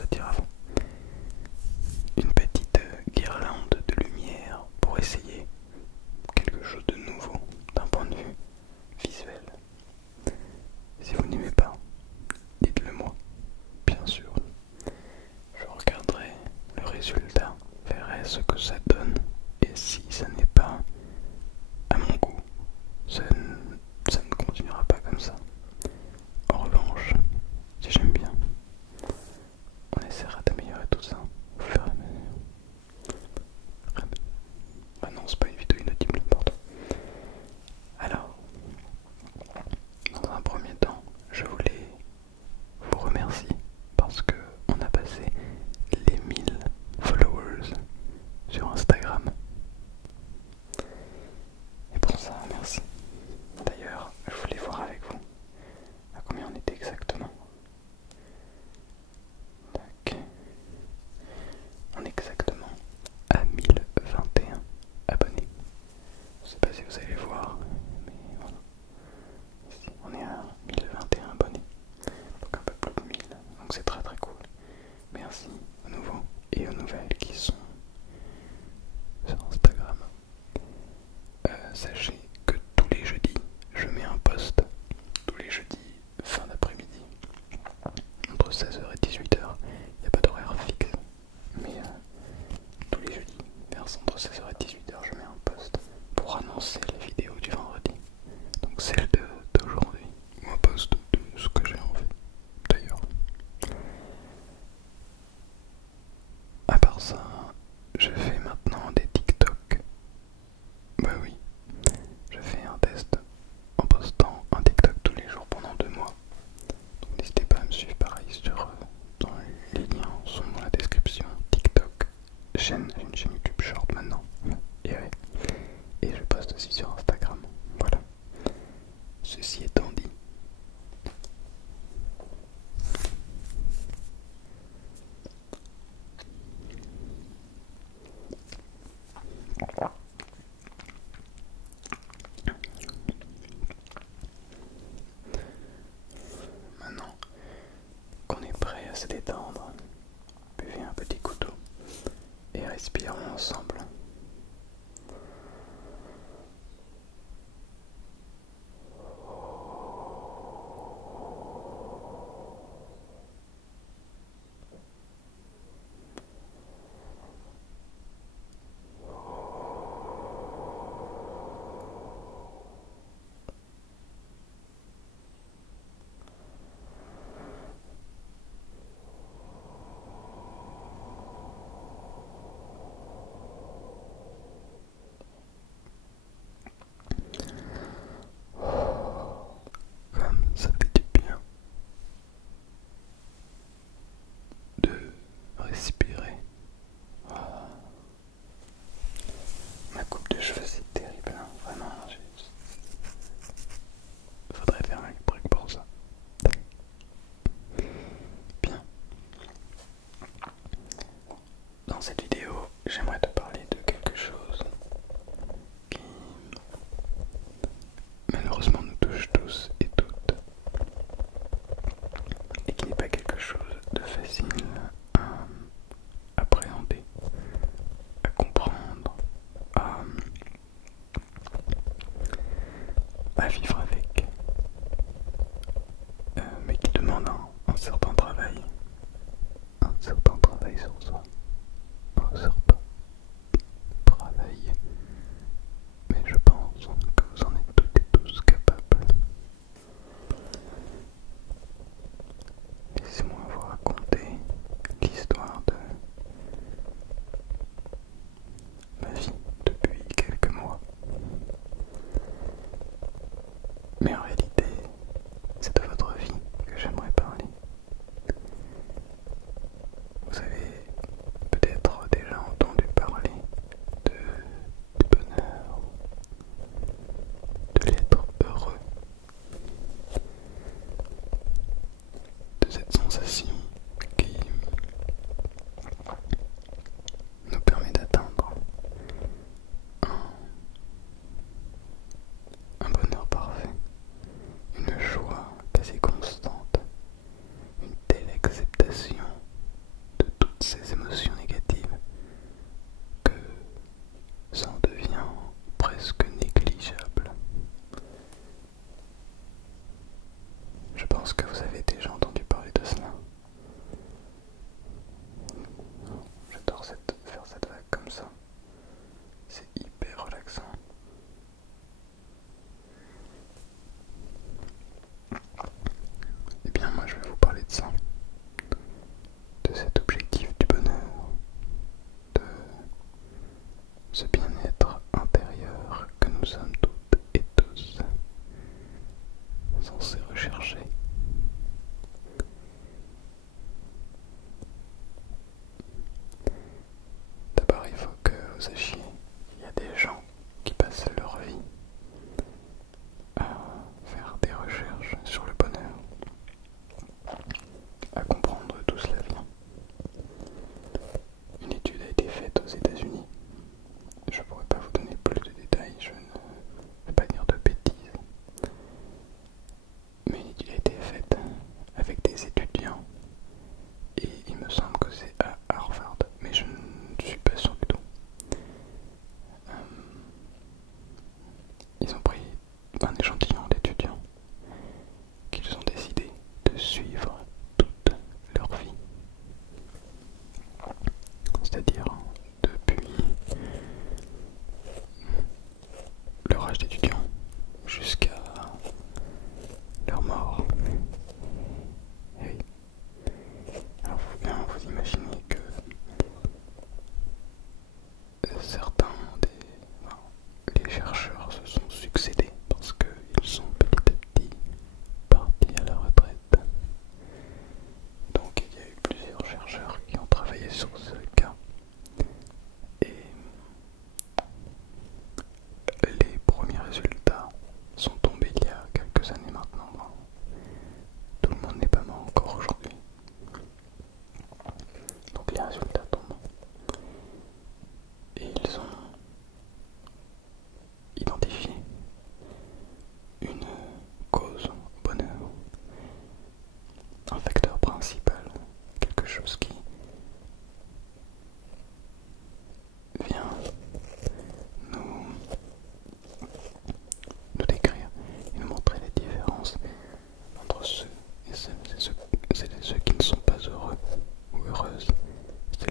chose à dire avant. Une petite guirlande de lumière pour essayer quelque chose de nouveau d'un point de vue visuel. Si vous n'aimez pas, dites-le moi, bien sûr. Je regarderai le résultat, verrai ce que ça donne, et si ça n'est pas à mon goût, ça ne continuera pas comme ça. En revanche, si j'aime bien, on essaiera d'améliorer tout ça au fur et à mesure. Ah non, c'est pas une vidéo inaudible, pardon. Alors, dans un premier temps, je voulais vous remercier parce que on a passé les 1000 followers sur Instagram. Et pour ça, merci. D'ailleurs, je voulais voir avec vous à combien on était exactement. Tac. On est exactement à 1021 abonnés. Je sais pas si vous allez voir, mais voilà. Ici, on est à 1021 abonnés. Donc un peu plus de 1000. Donc c'est très très cool. Merci aux nouveaux et aux nouvelles qui sont sur Instagram. Sachez que tous les jeudis, je mets un post. Tous les jeudis, fin d'après-midi, entre 16h et 18h. Il n'y a pas d'horaire fixe. Mais tous les jeudis, vers entre 16h et 18h, je mets un post pour annoncer les vidéos du vendredi. Donc celle d'aujourd'hui, ou un post de ce que j'ai envie d'ailleurs. À part ça, je fais maintenant des TikTok. Bah oui, je fais un test en postant un TikTok tous les jours pendant 2 mois. Donc n'hésitez pas à me suivre pareil dans les liens sont dans la description. TikTok, j'ai une chaîne YouTube Short maintenant. Et ouais. Et je poste aussi sur Instagram. Voilà. Ceci étant dit, maintenant qu'on est prêt à se détendre, buvez un petit coup d'eau et respirons ensemble. Comme ça fait du bien de respirer. Ah. Ma coupe de cheveux c'est terrible, hein. Vraiment. Faudrait faire un break pour ça. Bien. Dans cette vidéo, j'aimerais te parler de quelque chose qui malheureusement nous touche tous et toutes et qui n'est pas quelque chose de facile à appréhender, à comprendre, à vivre avec, mais qui demande un certain travail sur soi, un certain travail, mais je pense que vous en êtes toutes et tous capables. Laissez-moi vous raconter l'histoire de ma vie depuis quelques mois. Mais en réalité, c'est de votre vie que j'aimerais parler. Vous savez,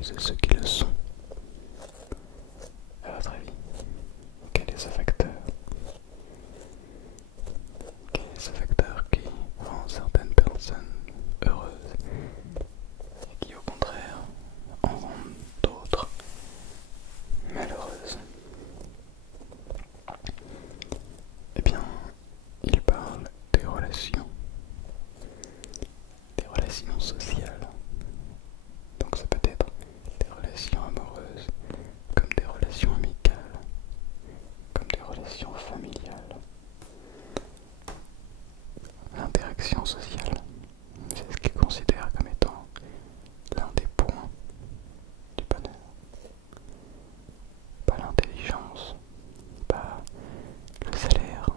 heureuses et ceux qui le sont. À votre avis, quel est ce facteur? Quel est ce facteur qui rend certaines personnes heureuses et qui au contraire en rend d'autres malheureuses? Eh bien, il parle des relations sociales. Donc ça peut être des relations amoureuses, comme des relations amicales, comme des relations familiales. L'interaction sociale, c'est ce qu'il considère comme étant l'un des points du bonheur. Pas l'intelligence, pas le salaire,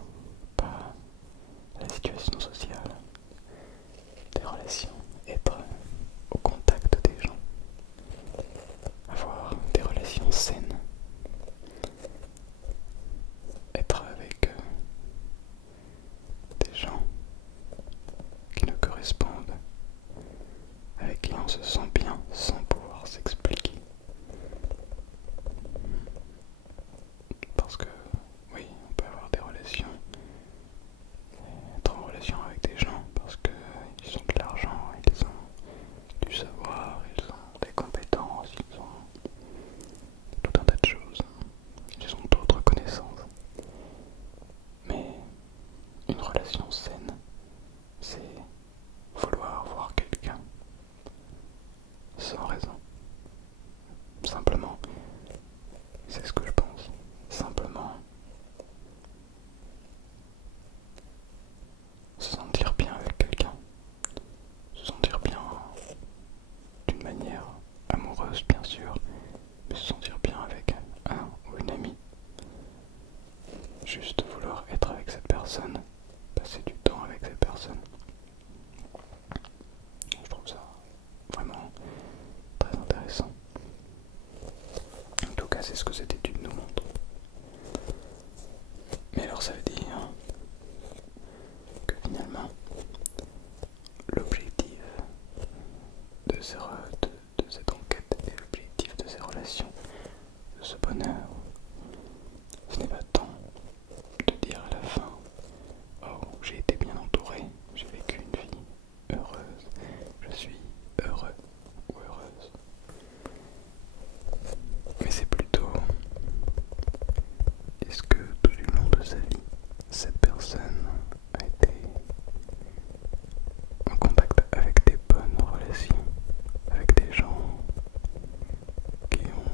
pas la situation sociale, des relations, être au contact des gens, avoir des relations saines, être avec des gens qui nous correspondent, avec qui on se sent bien sans pouvoir s'expliquer. Parce que oui, on peut avoir des relations, être en relation avec des gens parce qu'ils ont de l'argent, ils ont du savoir, ils ont des compétences, ils ont tout un tas de choses, ils ont d'autres connaissances. Mais une relation saine, c'est vouloir voir quelqu'un sans raison. Simplement, c'est ce que je pense. Simplement, se sentir bien avec quelqu'un. Se sentir bien d'une manière amoureuse, bien sûr, mais se sentir bien avec un ou une amie. Juste vouloir être avec cette personne, passer du temps avec cette personne. Je trouve ça vraiment très intéressant. En tout cas, c'est ce que cette étude nous montre. Mais alors ça veut dire que finalement, l'objectif de cette enquête et l'objectif de ces relations, de ce bonheur, ce n'est pas tant de dire à la fin: oh, j'ai été bien entouré, j'ai vécu une vie heureuse, je suis heureux ou heureuse. Mais c'est plutôt: est-ce que tout du long de sa vie, cette personne a été en contact avec des bonnes relations, avec des gens qui ont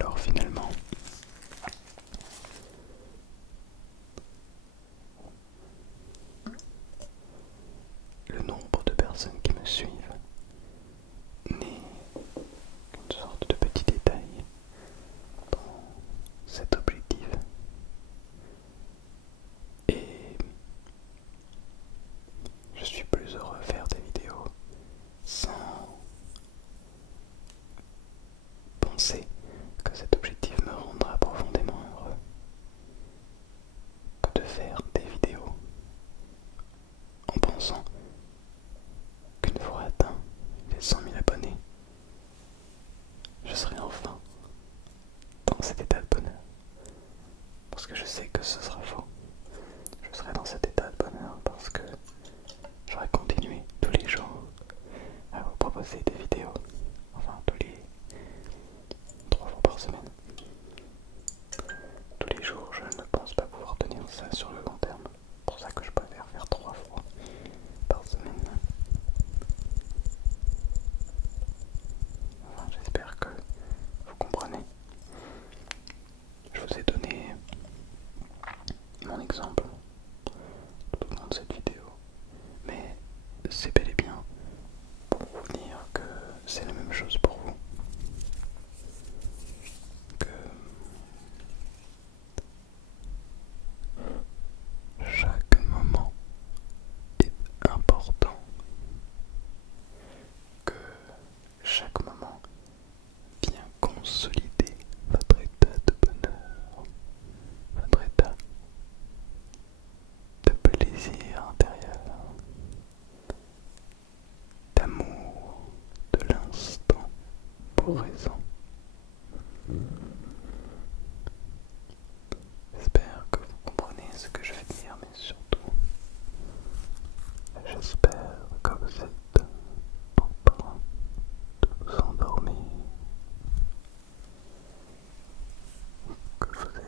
alors finalement, le nombre de personnes qui me suivent n'est qu'une sorte de petit détail dans cet objectif. Et je suis plus heureux à faire des vidéos sans penser que cet objectif me rendra profondément heureux que de faire des vidéos en pensant qu'une fois atteint les 100 000 abonnés, je serai enfin dans cet état de bonheur. Parce que je sais que ce sera faux. Je serai dans cet état de bonheur parce que j'aurai continué tous les jours à vous proposer des vidéos. Enfin, tous les 3 fois par semaine. Tous les jours, je ne pense pas pouvoir tenir ça sur le long terme. C'est pour ça que je préfère faire 3 fois par semaine. Enfin, j'espère que vous comprenez. Je vous ai donné mon exemple tout au long de cette vidéo. Mais c'est bel et bien pour vous dire que c'est la même chose pour vous. Que chaque moment est important. Que chaque moment vient consolider votre état de bonheur, votre état de plaisir intérieur, d'amour de l'instant présent. J'espère que vous comprenez ce que je vais dire, mais surtout, j'espère que vous êtes en train de vous endormir, que vous